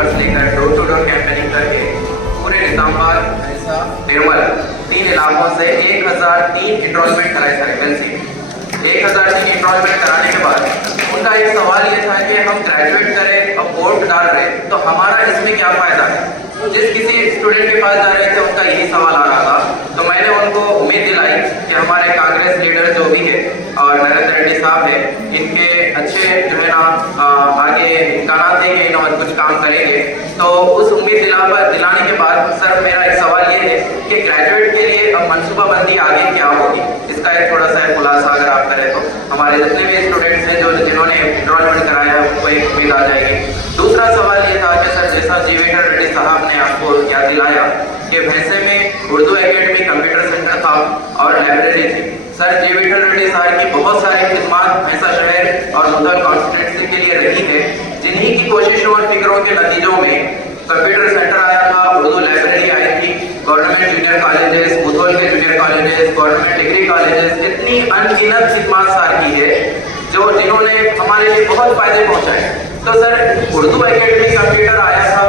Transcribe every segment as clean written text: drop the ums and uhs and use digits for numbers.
Papers लेकर door to door campaigning करके पूरे निजामाबाद, निर्मल 3 इलाकों से 1003 इंट्रोलमेंट कराए सर एमएलसी। 1003 इंट्रोलमेंट कराने के बाद उनका एक सवाल ये था कि हम ग्रेजुएट करें और बोर्ड डाल रहे तो हमारा इसमें क्या फायदा है। जिस किसी स्टूडेंट के पास जा रहे थे उनका यही सवाल आ रहा था। तो मैंने उनको उम्मीद दिलाई कि हमारे कांग्रेस लीडर जो भी है और नरेंद्र रेड्डी साहब है, इनके अच्छे जो है ना आगे इम्कान है कि इन्होंने कुछ काम करेंगे। तो उस उम्मीद दिलाने के बाद सर मेरा एक सवाल ये है कि ग्रेजुएट के लिए अब मनसूबाबंदी आगे क्या होगी, इसका एक थोड़ा सा खुलासा अगर आप करें तो हमारे जितने भी स्टूडेंट्स हैं जो जिन्होंने एनरोलमेंट कराया है उनको एक उम्मीद आ जाएगी। दूसरा सवाल ये था कि सर जैसा जीवेटर रेड्डी साहब ने आपको याद दिलाया कि भैंसे में उर्दू एकेडमी कंप्यूटर सेंटर था और लाइब्रेरी थी। सर जीवेटर रेड्डी साहब की बहुत सारी खिदमत भैंसा शहर और मुधल कॉन्स्टिट्यूंसी के लिए रही है, जिन्हीं की कोशिशों और फिक्रों के नतीजों में कंप्यूटर सेंटर आया था, उर्दू लाइब्रेरी आई थी, गवर्नमेंट जूनियर कॉलेजेस, मुधोल के junior colleges, government degree colleges, इतनी अनगिनत खिदमत सार की है जो जिन्होंने हमारे लिए बहुत फायदे पहुंचाए। तो सर उर्दू एकेडमी कंप्यूटर आया था,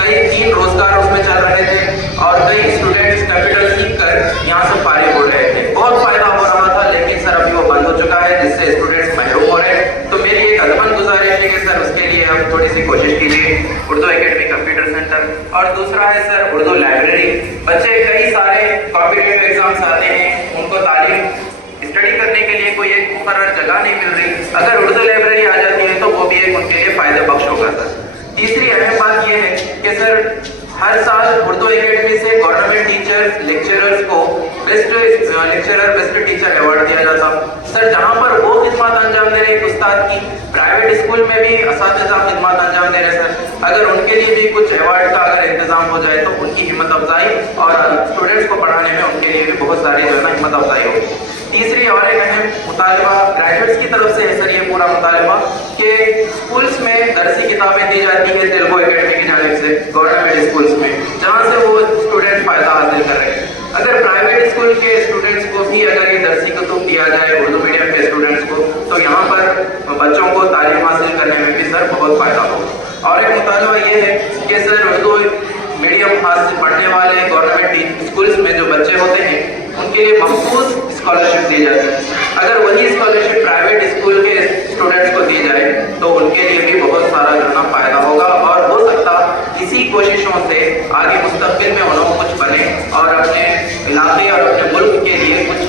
कई 3 रोजगार उसमें चल रहे थे और कई स्टूडेंट्स कंप्यूटर सीख कर यहाँ से फारिग हो रहे थे, बहुत फायदा हो रहा था। लेकिन सर अभी वो बंद हो चुका है जिससे स्टूडेंट्स महरूम हो रहे हैं। तो मेरी एक अदमन गुजारिश है कि सर उसके लिए आप थोड़ी सी कोशिश कीजिए, उर्दू एकेडमी कंप्यूटर सेंटर। और दूसरा है सर उर्दू लाइब्रेरी। बच्चे कई सारे कॉम्पिटिटिव एग्जाम्स आते हैं, उनको तालीम स्टडी करने के लिए कोई एक मुकर्रर जगह नहीं मिल रही, अगर उर्दू लाइब्रेरी आ जाती है तो वो भी एक उनके लिए फायदा बख्श होगा सर। तीसरी अहम बात यह है कि सर हर साल उर्दू एकेडमी से गवर्नमेंट टीचर्स लेक्चरर्स को best lecturer best teacher award दिया जाता। सर जहां पर वो खिदमत अंजाम दे रहे उस्ताद की, प्राइवेट स्कूल में भी असातिज़ा खिदमत अंजाम दे रहे सर, अगर उनके लिए भी कुछ अवार्ड का अगर इंतजाम हो जाए तो उनकी हिम्मत अफजाई और स्टूडेंट्स को पढ़ाने में उनके लिए भी बहुत सारी जो है ना हिम्मत अफजाई होगी। तीसरी और एक अहम मुतालबा ग्रेजुएट्स की तरफ से है सर ये पूरा मुतालबा कि स्कूल्स में दरसी किताबें दी जाती है तेलुगु एकेडमी की जानिब से गवर्नमेंट स्कूल्स में, जहां से वो स्टूडेंट फायदा हासिल कर रहे हैं। अगर प्राइवेट स्कूल के स्टूडेंट्स को भी अगर ये दरसी कुतुब दिया जाए उर्दू मीडियम के स्टूडेंट्स को, तो यहाँ पर बच्चों को तालीम हासिल करने में भी सर बहुत फायदा होगा। और एक मुतालबा ये है कि सर उर्दू मीडियम हासिल पढ़ने वाले गवर्नमेंट स्कूल्स में जो बच्चे होते हैं उनके लिए मखसूस स्कॉलरशिप दी जाती है। अगर वही स्कॉलरशिप प्राइवेट स्कूल के स्टूडेंट्स को दी जाए तो उनके लिए भी बहुत सारा जो ना फायदा होगा और हो सकता इसी कोशिशों से आगे मुस्तकबिल में उन्होंने कुछ बने और अपने इलाके और अपने मुल्क के लिए कुछ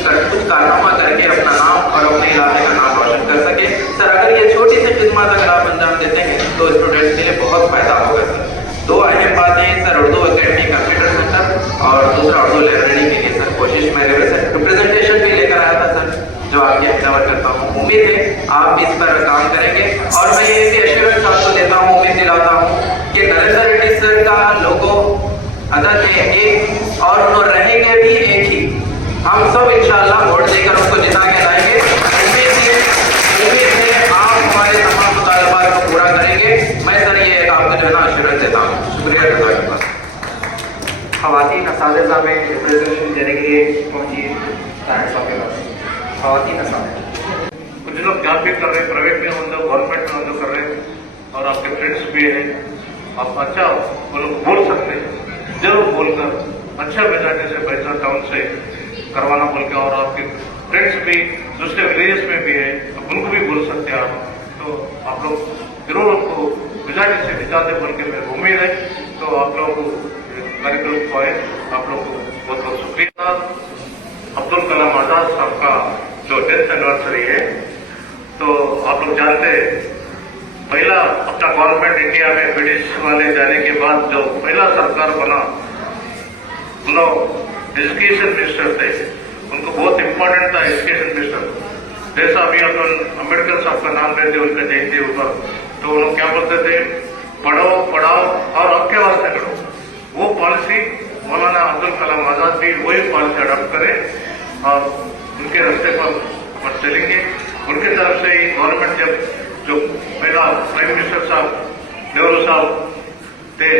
कारनामा करके अपना नाम और अपने इलाके का नाम रोशन कर सके। सर अगर ये छोटी सी खिदमत अगर आप अंजाम देते हैं तो स्टूडेंट्स के लिए बहुत फायदा होगा सर। 2 अहम बातें हैं sir, Urdu academy computer centre और दूसरा उर्दू लाइब्रेरी के लिए सर कोशिश मैं रिप्रेजेंटेशन भी लेकर आया था सर, जो आपके अहमदाबाद करता हूँ। उम्मीद है आप भी इस पर काम करेंगे और मैं ये भी एश्योरेंस आपको देता हूँ, उम्मीद दिलाता हूँ कि नरेंद्र रेड्डी सर का लोगो अदद है एक और उन्होंने रहेंगे भी एक ही। हम सब इंशाल्लाह वोट देकर उसको जिता के लाएंगे। उम्मीद है आप हमारे तमाम मुतालबात को पूरा करेंगे। मैं सर ये आपको जो है ना एश्योरेंस देता हूँ। शुक्रिया जज़ाकल्लाह। ख़वातीन असातिज़ा में रिप्रेजेंटेशन देने के लिए पहुंची साहब के पास ख़वातीन असातिज़ा कुछ लोग जॉब भी कर रहे हैं, प्राइवेट में हो तो गवर्नमेंट में हो तो कर रहे हैं और आपके फ्रेंड्स भी हैं, आप अच्छा वो लोग बोल सकते हैं, जरूर बोलकर अच्छा मेजाजे से बैठा टाउन से करवाना बोल के, और आपके फ्रेंड्स भी दूसरे विलेजेस में भी है उनको भी बोल सकते हैं आप, तो आप लोग जरूर उनको मिजाजे से निकालते बोल के मेरी उम्मीद है। तो आप लोग कार्यक्रम को आए, आप लोग को बहुत बहुत शुक्रिया। अब्दुल कलाम आजाद साहब का जो डेथ एनिवर्सरी है, तो आप लोग जानते हैं पहला अपना गवर्नमेंट इंडिया में ब्रिटिश वाले जाने के बाद जो पहला सरकार बना, उन्होंने एजुकेशन मिनिस्टर थे, उनको बहुत इंपॉर्टेंट था एजुकेशन मिनिस्टर। जैसा अभी अपन अम्बेडकर साहब का नाम लेते उनका जयंती होगा, तो उन्होंने क्या बोलते थे, पढ़ो पढ़ाओ और आपके वास्ते करो। वो पॉलिसी मौलाना अब्दुल कलाम आजाद भी वही पॉलिसी अडॉप्ट करें और उनके रास्ते पर चलेंगे। उनके तरफ से ही गवर्नमेंट जब जो पहला प्राइम मिनिस्टर साहब नेहरू साहब थे,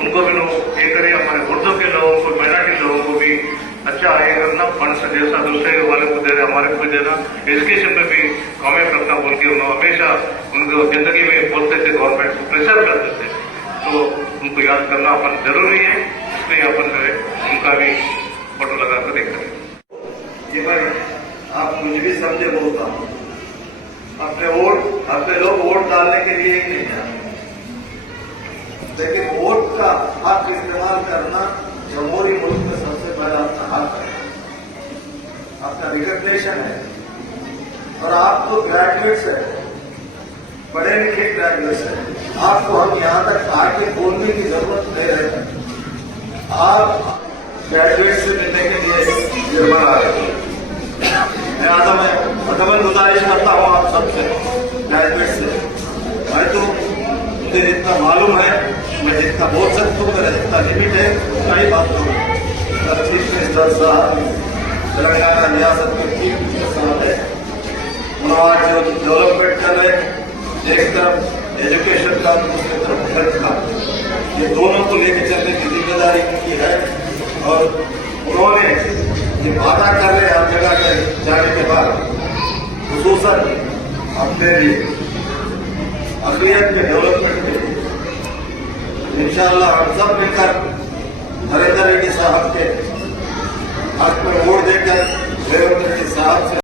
उनको भी लोग ये करें, हमारे उर्दू के लोगों को, माइनॉरिटी लोगों को भी अच्छा आए करना, फंड जैसा दूसरे वाले को दे रहे हमारे को देना, एजुकेशन में भी कामयाब करना बोल के उन्होंने हमेशा उनको जिंदगी में बोलते थे, गवर्नमेंट को प्रेशर करते थे। तो उनको याद करना अपन जरूरी है, इसलिए अपन जो है उनका भी फोटो लगाकर एक करें। कि भाई आप मुझे भी समझे बोलता हूँ, अपने लोग वोट डालने के लिए ही नहीं जाते, लेकिन वोट का हक इस्तेमाल करना जमहूरी मुल्क में सबसे पहला अपना हक है, आपका रिकग्निशन है। और आप तो ग्रेजुएट्स हैं, पढ़े लिखे ग्रेजुएट्स हैं, आपको हम यहाँ तक आके बोलने की जरूरत नहीं रहती। आप ग्रेजुएट से मिलने के लिए निर्भर आ रहे हैं। लिहाजा मैं अदबन गुजारिश करता हूँ आप सबसे, ग्रेजुएट से, मैं तो मुझे जितना मालूम है, मैं जितना बोल सकता हूँ, मेरा जितना लिमिट है उतना ही बात करूँ। चीफ मिनिस्टर साहब तेलंगाना रियासत के चीफ मिनिस्टर साहब है, उन्होंने जो डेवलपमेंट कर रहे हैं, एक तरफ एजुकेशन का, दूसरी तरफ हेल्थ का, ये दोनों को लेकर चलने की जिम्मेदारी उनकी है। और उन्होंने ये वादा कर रहे हर जगह के जाने के बाद, खुसूसन अपने लिए अखिलियत के डेवलपमेंट के लिए इंशाअल्लाह हम सब मिलकर नरेंद्र रेड्डी साहब के हक में वोट देकर रेवंत रेड्डी साहब से